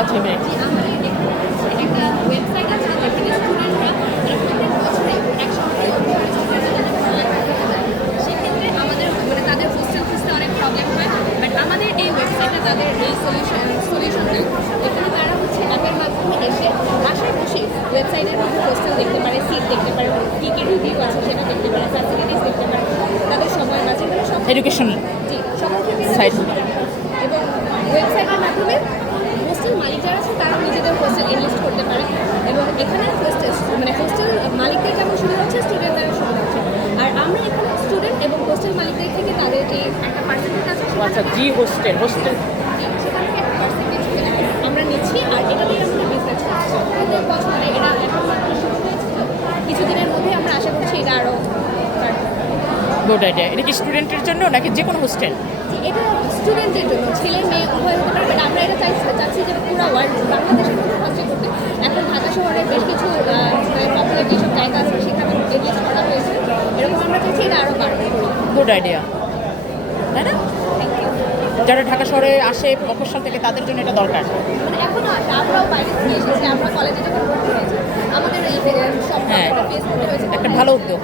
আচ্ছা এমনি আমাদের একটা ওয়েবসাইট আছে যেখানে স্টুডেন্টরা প্রত্যেক বছরে একসঙ্গে সেক্ষেত্রে আমাদের মানে তাদের হোস্টেল খুঁজতে অনেক প্রবলেম হয়, বাট আমাদের এই ওয়েবসাইটে তাদের এই সলিউশন দেয়। এখানে তারা হচ্ছে অ্যাপের মাধ্যমে এসে বাসায় বসে ওয়েবসাইটের মধ্যে হোস্টেল দেখতে পারে, সিট দেখতে পারে, কী কী রিভিউ আছে সেটা দেখতে পারে, ফ্যাসিলিটিস দেখতে পারে, তাদের সময় আছে সব এডুকেশন জি সকল ক্ষেত্রে সাইট। এবং ওয়েবসাইটের মাধ্যমে হোস্টেল মালিক যারা আছে তারা নিজেদের হোস্টেল ইনলিস্ট করতে পারে এবং এখানে হোস্টেল মালিকদের যেমন সুবিধা হচ্ছে স্টুডেন্টদের সুবিধা হচ্ছে। আর আমরা এখানে স্টুডেন্ট এবং হোস্টেল মালিকদের থেকে তাদের যে একটা পার্সেন্টেজ আছে আচ্ছা জি হোস্টেল সেখান থেকে একটা পার্সেন্টেজ আমরা নিচ্ছি আর এটা দিয়ে আমরা বিজনেস করছি। প্রত্যেক বছরে এরা এখন শুরু হয়েছিল, কিছুদিনের মধ্যে আমরা আশা করছি এটা আরও গুড আইডিয়া। এটা কি স্টুডেন্টের জন্য নাকি যে কোনো হোস্টেল? এটা স্টুডেন্টদের জন্য, ছেলে মেয়ে উভয় হতে পারে, বাট আমরা এটা চাচ্ছি যে পুরো ওয়ার্ল্ড বাংলাদেশের মধ্যে ফার্স্টে করতে। এখন ঢাকা শহরে বেশ কিছু পপুলার যেসব জায়গা আছে সেখানে এনলিস্ট করা হয়েছে, এরকম আমরা চাইছি এটা আরও বাড়বে। গুড আইডিয়া, তাই না? যারা ঢাকা শহরে আসে মফস্বল থেকে তাদের জন্য এটা দরকার। মানে এখনও আছে, আমরাও বাইরে থেকে এসেছি, আমরা কলেজে যখন ভর্তি হয়েছি আমাদের এই সব হ্যাঁ, ফেস করতে হয়েছে। একটা ভালো উদ্যোগ।